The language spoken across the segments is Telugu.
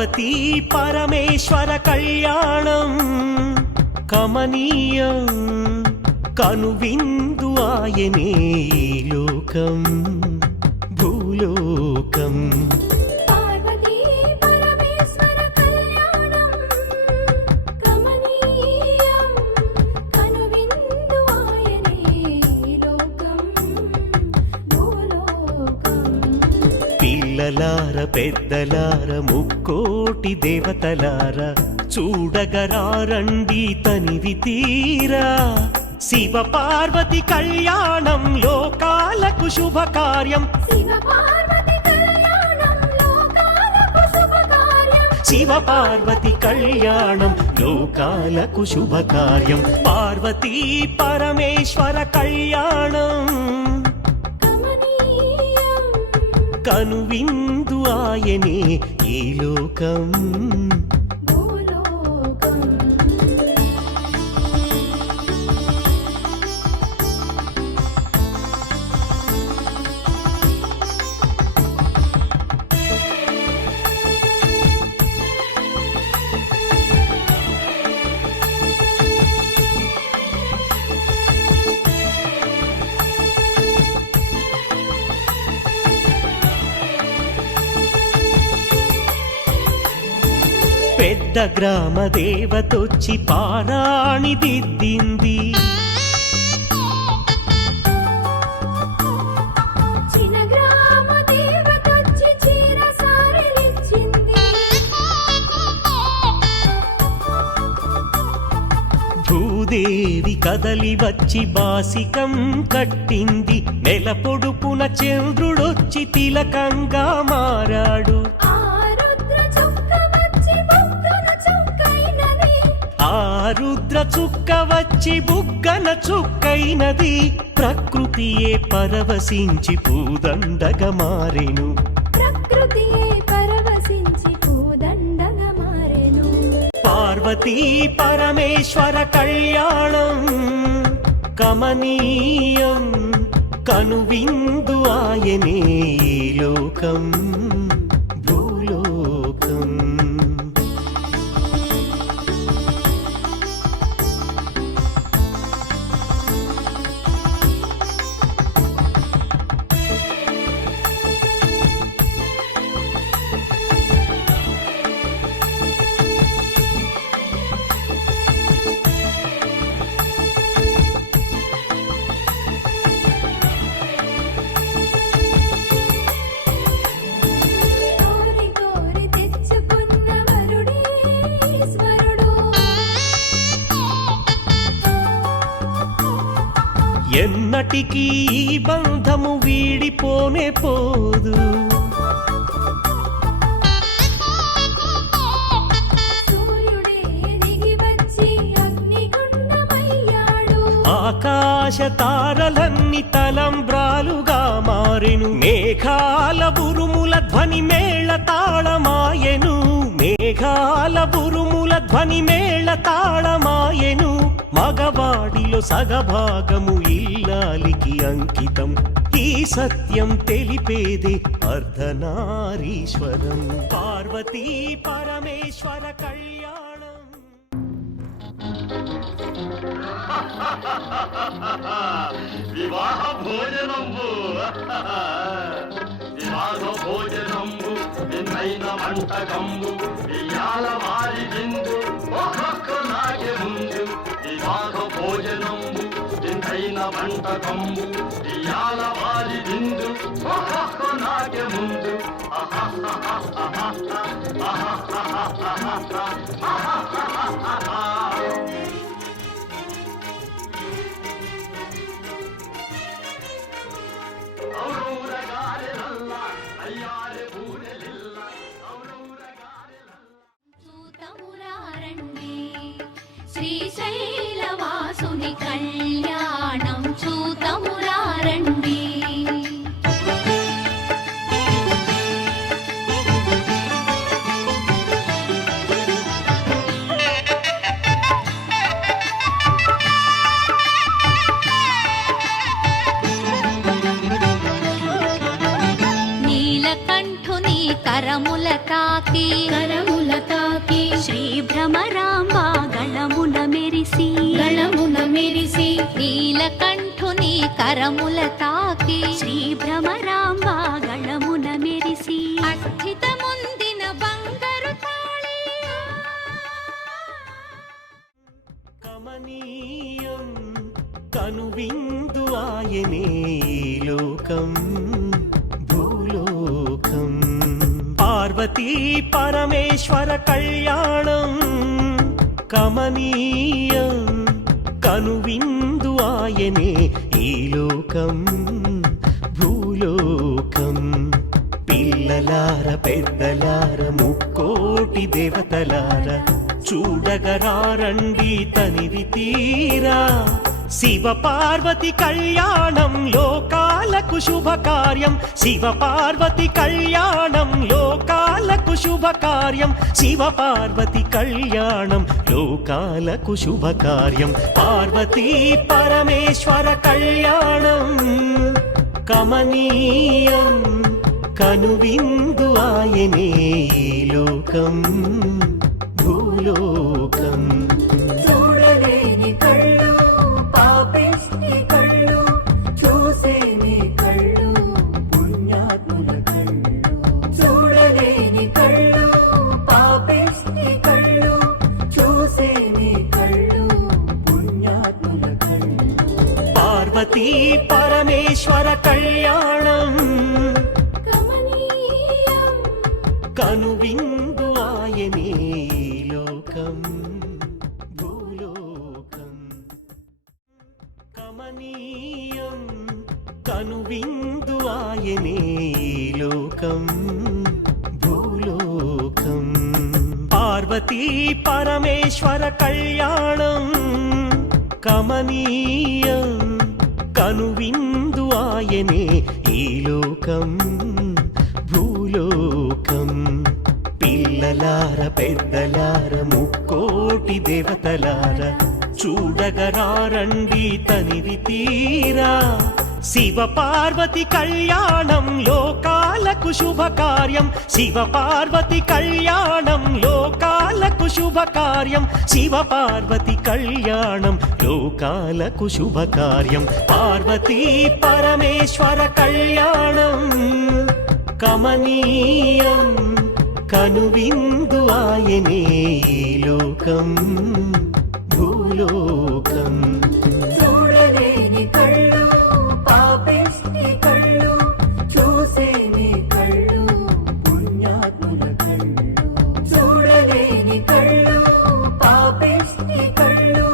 పార్వతీ పరమేశ్వర కళ్యాణం కమనీయం కనువిందు ఆయనే లోకం భూలోకం పిల్లలార పెద్దలార ముక్కోటి దేవతలార చూడగరారండి తనివి తీరా శివ పార్వతి కళ్యాణం లోకాలకు శుభకార్యం శివ పార్వతి కళ్యాణం లోకాలకు శుభకార్యం పార్వతీ పరమేశ్వర కళ్యాణం కనువిందు ఆయనే ఈ లోకం పెద్ద గ్రామ దేవతొచ్చి పారాణి దిద్దింది భూదేవి కదలి వచ్చి బాసికం కట్టింది నెల పొడుపున చంద్రుడొచ్చి తిలకంగా మారాడు రుద్ర చుక్క వచ్చి బుగ్గన చుక్కైనది ప్రకృతియే పరవశించి పూదండగా మారెను పార్వతీ పరమేశ్వర కళ్యాణం కమనీయం కనువిందు ఆయనే లోకం భూలోకం ఎన్నటికీ ఈ బంధము వీడిపోనే పోదు ఆకాశ తారలన్నీ తలంబ్రాలుగా మారెను మేఘాల బురుముల ధ్వని మేళ తాళమాయెను మేఘాల బురుముల ధ్వని మేళ తాళమాయెను మగవాడిలో సగభాగము ఇల్లాలికి అంకితం ఈ సత్యం తెలిపేదే అర్ధనారీశ్వరం పార్వతీ పరమేశ్వర కళ్యాణం వివాహ భోజనంబు వివాహ భోజనంబు నిన్నైన వంటకంబు ఇయాల వారి విందు ఒక్కొక్క నాగే ముందు వివాహ భోజనంబు నిన్నైన వంటకంబు ఇయాల వారి విందు ఒక్కొక్క నాగే ముందు శ్రీశైలవాసుని కళ్యాణం చూతమురారండి నీలకంఠుని కరముల తాకి భ్రమరాంబా గళమున మెరిసి నీలకంఠుని కరముల తాకి శ్రీ భ్రమరాంబా గళమున మెరిసి అస్థితముందిన బంగారు తాళి కమనీయం కనువిందు ఆయనే లోకం భూలోకం పార్వతీ పరమేశ్వర కళ్యాణం కమనీయం కనువిందు ఆయనే ఈ లోకం భూలోకం పిల్లలార పెద్దలార ముక్కోటి దేవతలార చూడగరారండి తనివి తీరా శివ పార్వతి కళ్యాణం లోకాలకు శుభకార్యం శివ పార్వతి కళ్యాణం లోకాలకు శుభకార్యం శివ పార్వతి కళ్యాణం లోకాలకు శుభకార్యం పార్వతీ పరమేశ్వర కళ్యాణం కమనీయం కనువిందు ఆయనే లోకం భూలోకం చూడలేని కళ్ళు పాపిష్టి కళ్ళు చూసేని కళ్ళు పుణ్యాత్ముల కళ్ళు చూడలేని కళ్ళు పాపిష్టి కళ్ళు చూసేని కళ్ళు పుణ్యాత్ముల కళ్ళు పార్వతీ పరమేశ్వర కళ్యాణం కమనీయం కనువిందు ఆయనే లోకం భూలోకం కమనీయం కనువిందు ఆయనే లోకం భూలోకం పార్వతీ పరమేశ్వర కళ్యాణం కమనీయం కనువిందు ఆయనే ఈ లోకం భూలోకం పిల్లలార పెద్దలార ముక్కోటి దేవతలార చూడగరారండి తనివి తీరా శివ పార్వతి కళ్యాణం లోకాలకు శుభకార్యం శివ పార్వతి కళ్యాణం లోకాలకు శుభకార్యం శివ పార్వతి కళ్యాణం లోకాలకు శుభకార్యం పార్వతీ పరమేశ్వర కళ్యాణం కమనీయం కనువిందు ఆయనే లోకం భూలోకం చూడలేని కళ్ళు పాపిష్టి కళ్ళు చూసేని కళ్ళు పుణ్యాత్ముల కళ్ళు చూడలేని కళ్ళు పాపిష్టి కళ్ళు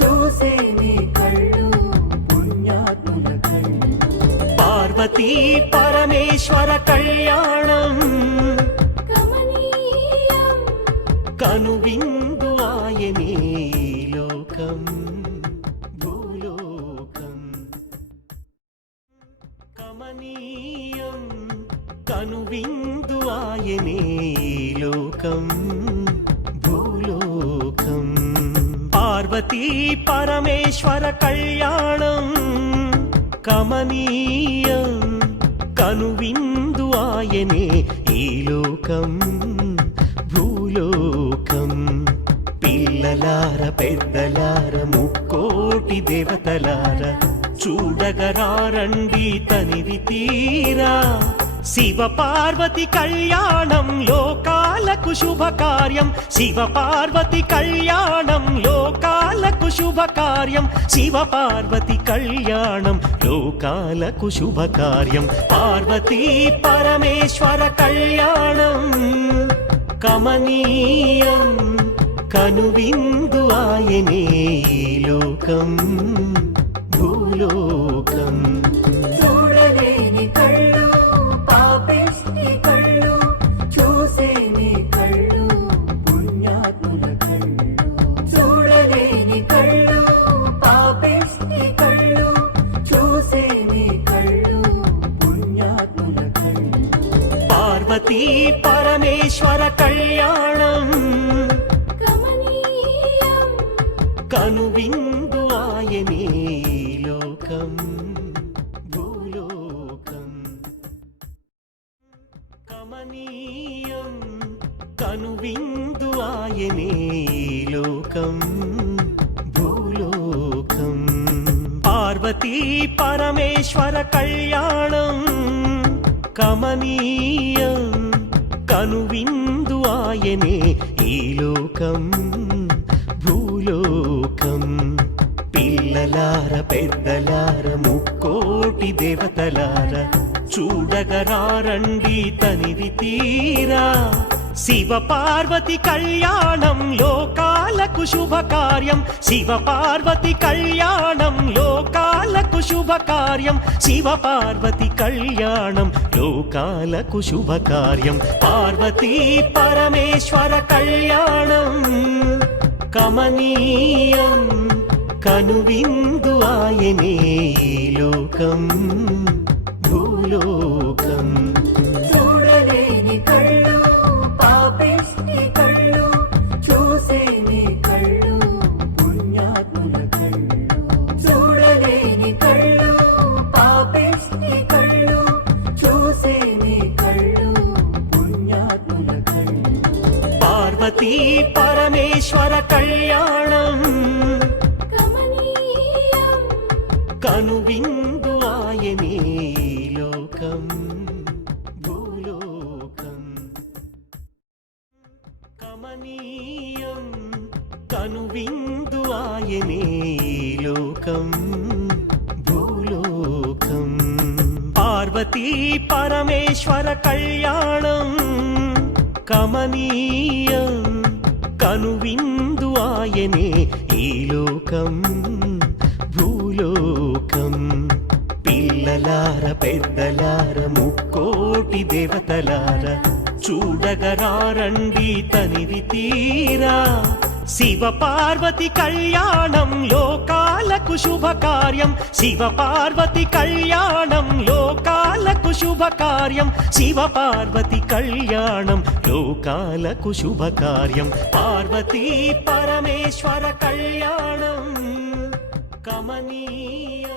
చూసేని కళ్ళు పుణ్యాత్ముల కళ్ళు పార్వతీ పరమేశ్వర కళ్యాణం కమనీయం కనువిందు ఆయనే లోకం భూలోకం కమనీయం కనువిందు ఆయనే లోకం భూలోకం పార్వతీ పరమేశ్వర కళ్యాణం కమనీయం కనువిందు ఆయనే ఈ లోకం భూలోకం పిల్లలార పెద్దలార ముక్కోటి దేవతలార చూడగరారండి తనివి తీరా శివ పార్వతి కళ్యాణం లోకాలకు శుభకార్యం శివ పార్వతి కళ్యాణం లోకాలకు శుభకార్యం శివ పార్వతి కళ్యాణం లోకాలకు శుభకార్యం పార్వతీ పరమేశ్వర కళ్యాణం కమనీయం కనువిందు ఆయనే లోకం భూలోకం చూడలేని కళ్ళు పాపిష్టి కళ్ళు చూసేని కళ్ళు పుణ్యాత్ముల కళ్ళు చూడలేని కళ్ళు పాపిష్టి కళ్ళు చూసేని కళ్ళు పుణ్యాత్ముల కళ్ళు పార్వతీ పరమేశ్వర కళ్యాణం కమనీయం కనువిందు ఆయనే లోకం భూలోకం కమనీయం కనువిందు ఆయనే ఈ లోకం భూలోకం పార్వతీ పరమేశ్వర కళ్యాణం కమనీయం కనువిందు ఆయనే ఈ లోకం భూలోకం పిల్లలార పెద్దలార ముక్కోటి దేవతలార చూడగరారండి తనివి తీరా శివ పార్వతి కళ్యాణం లోకాలకు శుభకార్యం శివ పార్వతి కళ్యాణం లోకాలకు శుభకార్యం శివ పార్వతి కళ్యాణం లోకాలకు శుభకార్యం పార్వతీ పరమేశ్వర కళ్యాణం కమనీయం కనువిందు ఆయనే ఈ లోకం భూలోకం చూడలేని కళ్ళు పాపిష్టి కళ్ళు చూసేని కళ్ళు పుణ్యాత్ముల కళ్ళు చూడలేని కళ్ళు పాపిష్టి కళ్ళు చూసేని కళ్ళు పుణ్యాత్ముల కళ్ళు పార్వతీ పరమేశ్వర కళ్యాణం కమనీయం కనువిందు ఆయనే ఈ లోకం భూలోకం కమనీయం కనువిందు ఆయనే ఈ లోకం భూలోకం పార్వతీ పరమేశ్వర కళ్యాణం కమనీయం కనువిందు ఆయనే ఈ లోకం భూలోకం పిల్లలార పెద్దలార ముక్కోటి దేవతలార చూడగరారండి తనివి తీరా శివ పార్వతి కళ్యాణం లోకాలకు శుభకార్యం శివ పార్వతి కళ్యాణం లోకాలకు శుభకార్యం శివ పార్వతి కళ్యాణం లోకాలకు శుభకార్యం పార్వతీ పరమేశ్వర కళ్యాణం కమనీయ